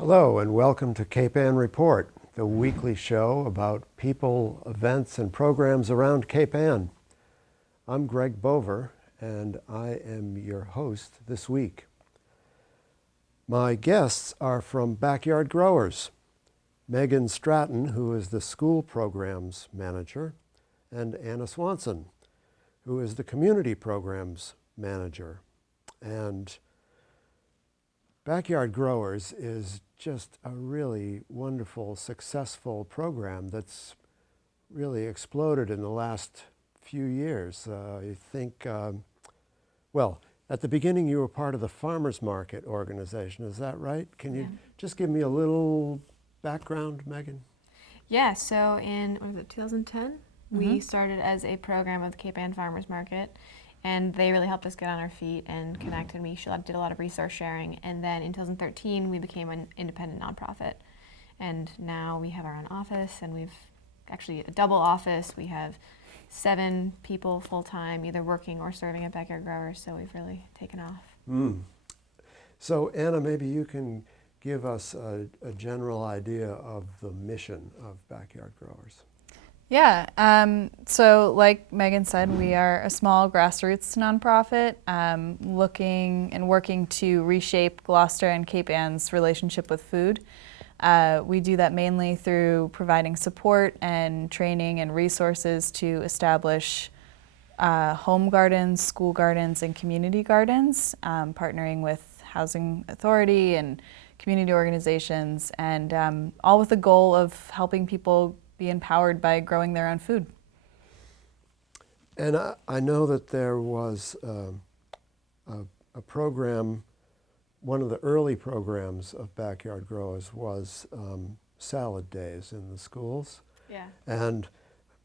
Hello and welcome to Cape Ann Report, the weekly show about people, events, and programs around Cape Ann. I'm Greg Bover and I am your host this week. My guests are from Backyard Growers, Meghan Stratton, who is the school programs manager, and Anna Swanson, who is the community programs manager. And Backyard Growers is just a really wonderful, successful program that's really exploded in the last few years. I think, at the beginning you were part of the Farmers Market organization, is that right? Can you just give me a little background, Meghan? Yeah, so in 2010, we started as a program of the Cape Ann Farmers Market, and they really helped us get on our feet and connect, and we did a lot of resource sharing. And then in 2013, we became an independent nonprofit. And now we have our own office, and we've actually a double office. We have 7 people full-time, either working or serving at Backyard Growers, so we've really taken off. So Anna, maybe you can give us a general idea of the mission of Backyard Growers. Yeah, so like Meghan said, we are a small grassroots nonprofit looking and working to reshape Gloucester and Cape Ann's relationship with food. We do that mainly through providing support and training and resources to establish home gardens, school gardens, and community gardens, partnering with Housing Authority and community organizations, and all with the goal of helping people be empowered by growing their own food. And I know that there was a program, one of the early programs of Backyard Growers was salad days in the schools. Yeah. And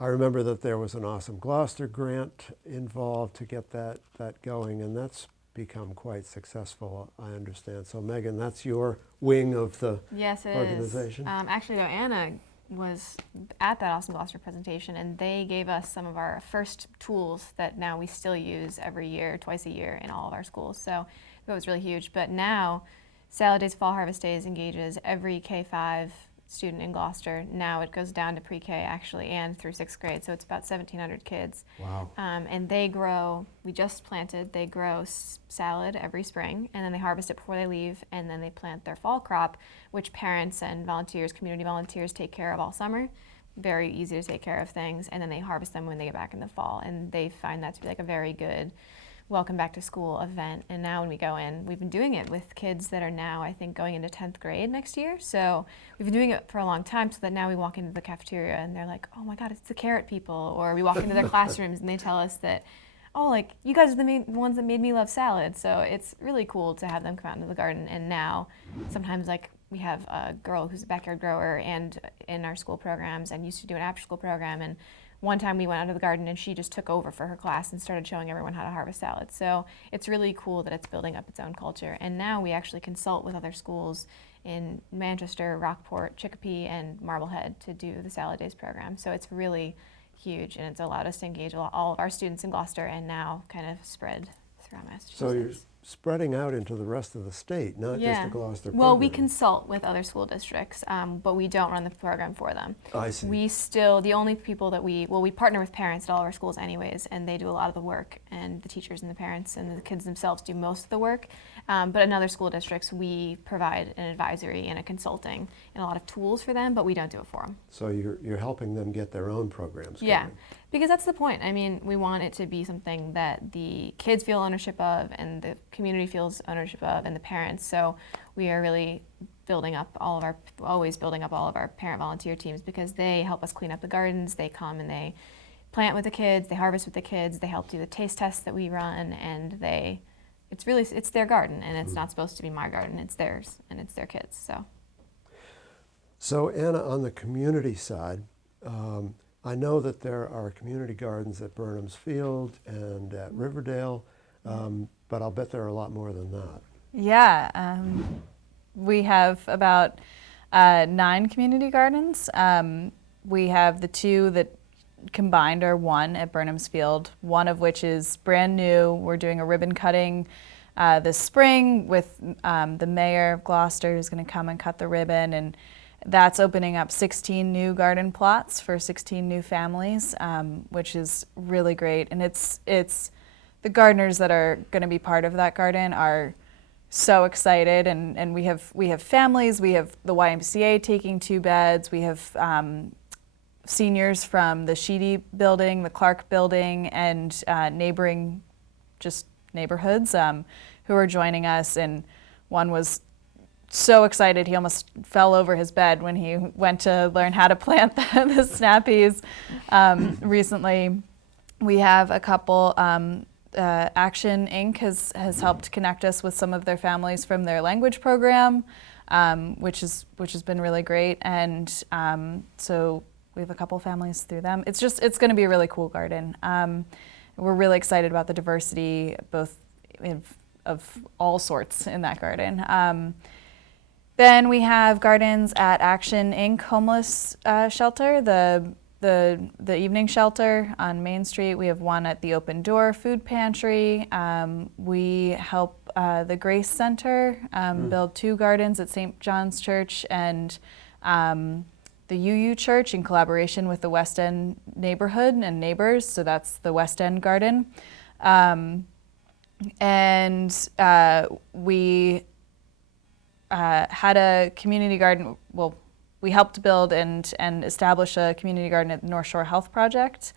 I remember that there was an Awesome Gloucester grant involved to get that going, and that's become quite successful, I understand. So Meghan, that's your wing of the organization? Yes, it is. Actually, though, Anna was at that Awesome Gloucester presentation, and they gave us some of our first tools that now we still use every year, twice a year in all of our schools. So it was really huge. But now, Salad Days, Fall Harvest Days engages every K-5 student in Gloucester. Now it goes down to pre-K actually and through 6th grade, so it's about 1,700 kids. Wow. And they grow, we just planted, they grow salad every spring, and then they harvest it before they leave, and then they plant their fall crop, which parents and volunteers, community volunteers, take care of all summer. Very easy to take care of things, and then they harvest them when they get back in the fall, and they find that to be like a very good welcome back to school event. And now when we go in, we've been doing it with kids that are now, I think, going into 10th grade next year. So we've been doing it for a long time, so that now we walk into the cafeteria and they're like, oh my God, it's the carrot people. Or we walk into their classrooms and they tell us that, oh, like, you guys are the ones that made me love salad. So it's really cool to have them come out into the garden. And now sometimes, like, we have a girl who's a backyard grower and in our school programs and used to do an after school program, and one time we went out to the garden and she just took over for her class and started showing everyone how to harvest salad. So it's really cool that it's building up its own culture. And now we actually consult with other schools in Manchester, Rockport, Chicopee, and Marblehead to do the Salad Days program. So it's really huge, and it's allowed us to engage all of our students in Gloucester and now kind of spread throughout Massachusetts. So you're spreading out into the rest of the state, not just the Gloucester program. Well, we consult with other school districts, but we don't run the program for them. I see. The only people that we partner with parents at all of our schools anyways, and they do a lot of the work, and the teachers and the parents and the kids themselves do most of the work. But in other school districts, we provide an advisory and a consulting and a lot of tools for them, but we don't do it for them. So you're helping them get their own programs going. Yeah, because that's the point. I mean, we want it to be something that the kids feel ownership of and the community feels ownership of and the parents. So we are really always building up all of our parent volunteer teams, because they help us clean up the gardens. They come and they plant with the kids, they harvest with the kids, they help do the taste tests that we run, and it's their garden, and it's not supposed to be my garden, it's theirs, and it's their kids, So Anna, on the community side, I know that there are community gardens at Burnham's Field and at Riverdale, but I'll bet there are a lot more than that. Yeah, we have about 9 community gardens. We have the 2 that combined are 1 at Burnham's Field, one of which is brand new. We're doing a ribbon cutting this spring with the mayor of Gloucester who's going to come and cut the ribbon, and that's opening up 16 new garden plots for 16 new families, which is really great. And it's the gardeners that are going to be part of that garden are so excited, and we have families. We have the YMCA taking 2 beds. We have seniors from the Sheedy building, the Clark building, and neighboring just neighborhoods who are joining us. And one was so excited he almost fell over his bed when he went to learn how to plant the snappies. Recently, we have a couple. Action Inc. has helped connect us with some of their families from their language program, which has been really great. And so we have a couple families through them. It's going to be a really cool garden. We're really excited about the diversity, both of all sorts in that garden. Then we have gardens at Action Inc. Homeless Shelter, the evening shelter on Main Street. We have one at the Open Door Food Pantry. We help the Grace Center build 2 gardens at St. John's Church and the UU Church in collaboration with the West End neighborhood and neighbors. So that's the West End Garden. We had a community garden. Well, we helped build and establish a community garden at the North Shore Health Project.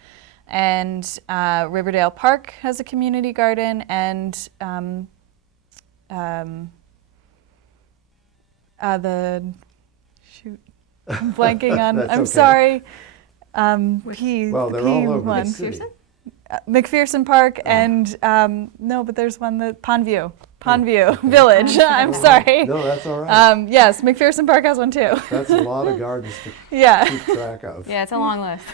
And Riverdale Park has a community garden, and I'm blanking on, I'm okay. sorry. Well, they're all over the city. McPherson Park and, no, but there's one that, Pondview Village, I'm sorry. No, that's all right. Yes, McPherson Park has one too. That's a lot of gardens to keep track of. Yeah, it's a long list.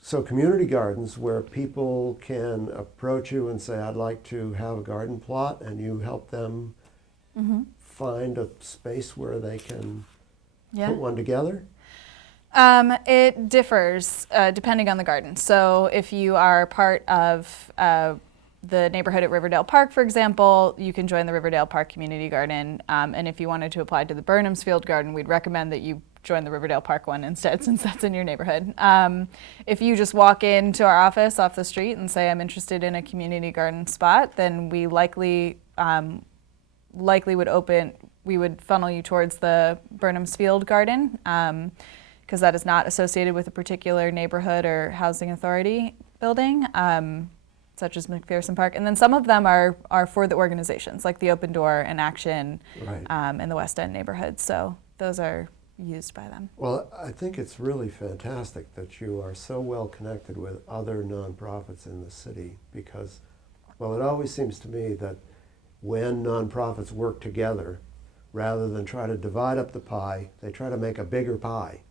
So community gardens where people can approach you and say, I'd like to have a garden plot, and you help them find a space where they can put one together? It differs depending on the garden. So if you are part of the neighborhood at Riverdale Park, for example, you can join the Riverdale Park Community Garden. And if you wanted to apply to the Burnham's Field Garden, we'd recommend that you join the Riverdale Park one instead, since that's in your neighborhood. If you just walk into our office off the street and say, I'm interested in a community garden spot, then we likely would funnel you towards the Burnham's Field Garden, because that is not associated with a particular neighborhood or housing authority building, such as McPherson Park. And then some of them are for the organizations, like the Open Door and Action, in the West End neighborhood. So those are used by them. Well, I think it's really fantastic that you are so well connected with other nonprofits in the city, because, well, it always seems to me that when nonprofits work together, rather than try to divide up the pie, they try to make a bigger pie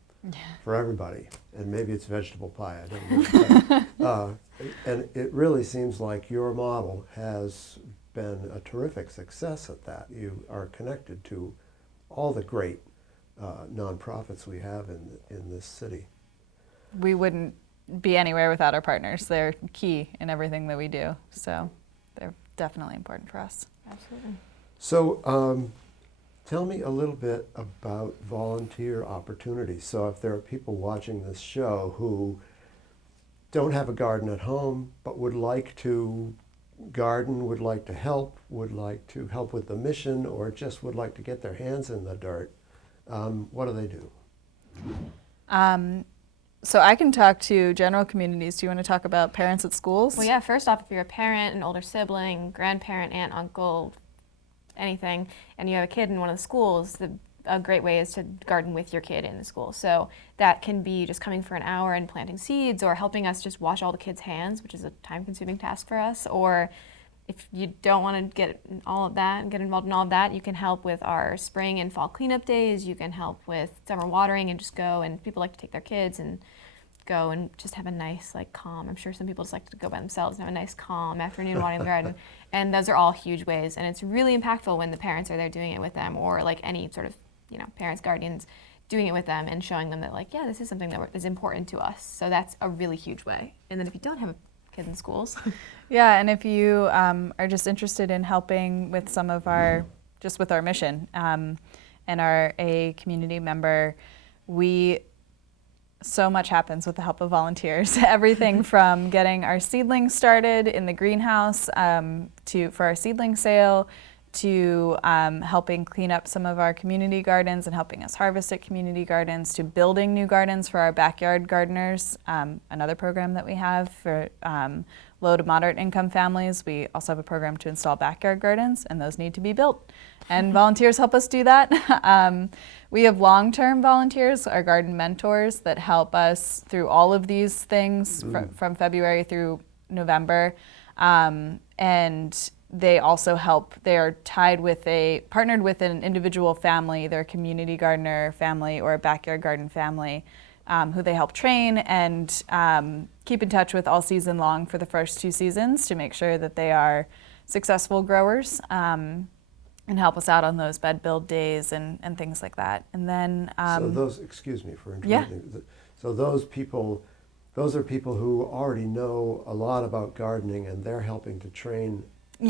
for everybody. And maybe it's vegetable pie, I don't know. And it really seems like your model has been a terrific success at that. You are connected to all the great nonprofits we have in this city. We wouldn't be anywhere without our partners. They're key in everything that we do. So they're definitely important for us. Absolutely. So tell me a little bit about volunteer opportunities. So if there are people watching this show who don't have a garden at home but would like to garden, would like to help with the mission, or just would like to get their hands in the dirt, what do they do? So I can talk to general communities. Do you want to talk about parents at schools? Well, yeah, first off, if you're a parent, an older sibling, grandparent, aunt, uncle, anything, and you have a kid in one of the schools, a great way is to garden with your kid in the school. So that can be just coming for an hour and planting seeds, or helping us just wash all the kids' hands, which is a time-consuming task for us. Or if you don't want to get all of that and get involved in all of that, you can help with our spring and fall cleanup days. You can help with summer watering and just go, and people like to take their kids and go and just have a nice, calm. I'm sure some people just like to go by themselves and have a nice, calm afternoon watering the garden. And those are all huge ways. And it's really impactful when the parents are there doing it with them, or any sort of, parents, guardians, doing it with them and showing them that, yeah, this is something that is important to us. So that's a really huge way. And then if you don't have a kids in schools. Yeah, and if you are just interested in helping with some of our, just with our mission, and are a community member, so much happens with the help of volunteers. Everything from getting our seedlings started in the greenhouse for our seedling sale, to helping clean up some of our community gardens and helping us harvest at community gardens, to building new gardens for our backyard gardeners, another program that we have for low to moderate income families. We also have a program to install backyard gardens, and those need to be built. And volunteers help us do that. We have long-term volunteers, our garden mentors, that help us through all of these things from February through November. And they also help, they are partnered with an individual family, their community gardener family or a backyard garden family, who they help train and keep in touch with all season long for the first 2 seasons to make sure that they are successful growers, and help us out on those bed build days and things like that. And then so those, excuse me for interrupting. Yeah. So those are people who already know a lot about gardening, and they're helping to train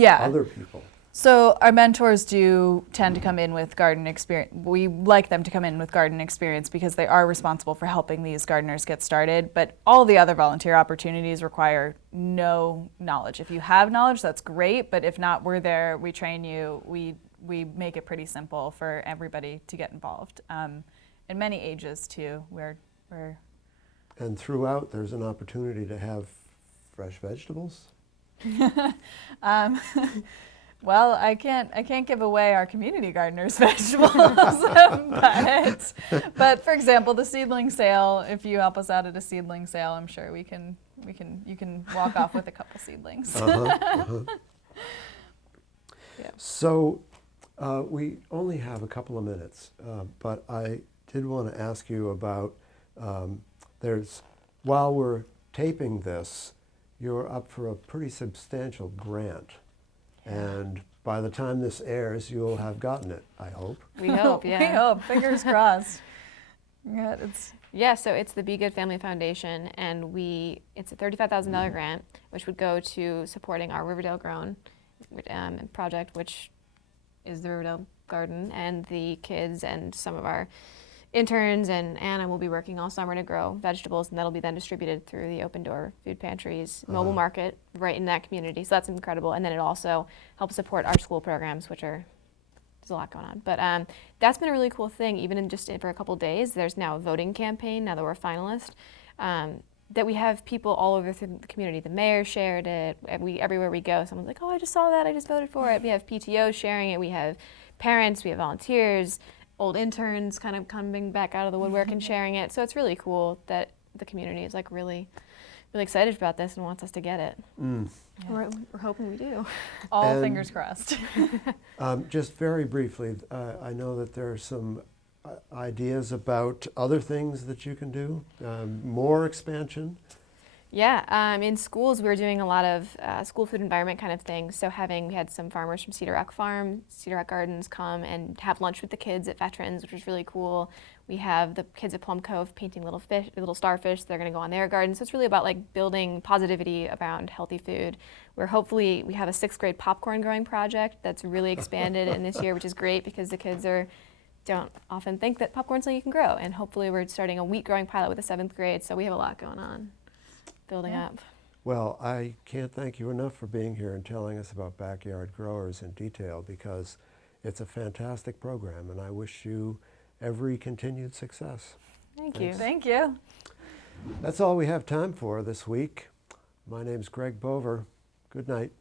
other people. So our mentors do tend to come in with garden experience. We like them to come in with garden experience because they are responsible for helping these gardeners get started. But all the other volunteer opportunities require no knowledge. If you have knowledge, that's great. But if not, we're there. We train you. We make it pretty simple for everybody to get involved. In many ages too. And throughout, there's an opportunity to have fresh vegetables. Well, I can't give away our community gardeners' vegetables, but for example, the seedling sale. If you help us out at a seedling sale, I'm sure you can walk off with a couple seedlings. Yeah. So we only have a couple of minutes, but I did want to ask you about while we're taping this, you're up for a pretty substantial grant. And by the time this airs, you'll have gotten it, I hope. We hope, yeah. We hope, fingers crossed. So it's the Be Good Family Foundation, and it's a $35,000 grant, which would go to supporting our Riverdale Grown project, which is the Riverdale Garden, and the kids and some of our interns and Anna will be working all summer to grow vegetables, and that'll be then distributed through the Open Door Food Pantries mobile market right in that community. So that's incredible. And then it also helps support our school programs, there's a lot going on. But that's been a really cool thing, even for a couple days. There's now a voting campaign, now that we're a finalist, that we have people all over the community. The mayor shared it. Everywhere we go, someone's like, oh, I just saw that, I just voted for it. We have PTOs sharing it. We have parents, we have volunteers, old interns kind of coming back out of the woodwork and sharing it. So it's really cool that the community is like really, really excited about this and wants us to get it. Yeah. We're hoping we do. All fingers crossed. Just very briefly, I know that there are some ideas about other things that you can do, more expansion. Yeah, in schools we're doing a lot of school food environment kind of things. So we had some farmers from Cedar Rock Farm, Cedar Rock Gardens come and have lunch with the kids at Veterans, which was really cool. We have the kids at Plum Cove painting little starfish. They're going to go on their garden. So it's really about like building positivity around healthy food. We have a 6th grade popcorn growing project that's really expanded in this year, which is great because the kids don't often think that popcorn's something you can grow. And hopefully we're starting a wheat growing pilot with the 7th grade. So we have a lot going on. Building up. Well, I can't thank you enough for being here and telling us about backyard growers in detail, because it's a fantastic program, and I wish you every continued success. Thank you. Thank you. That's all we have time for this week. My name's Greg Bover. Good night.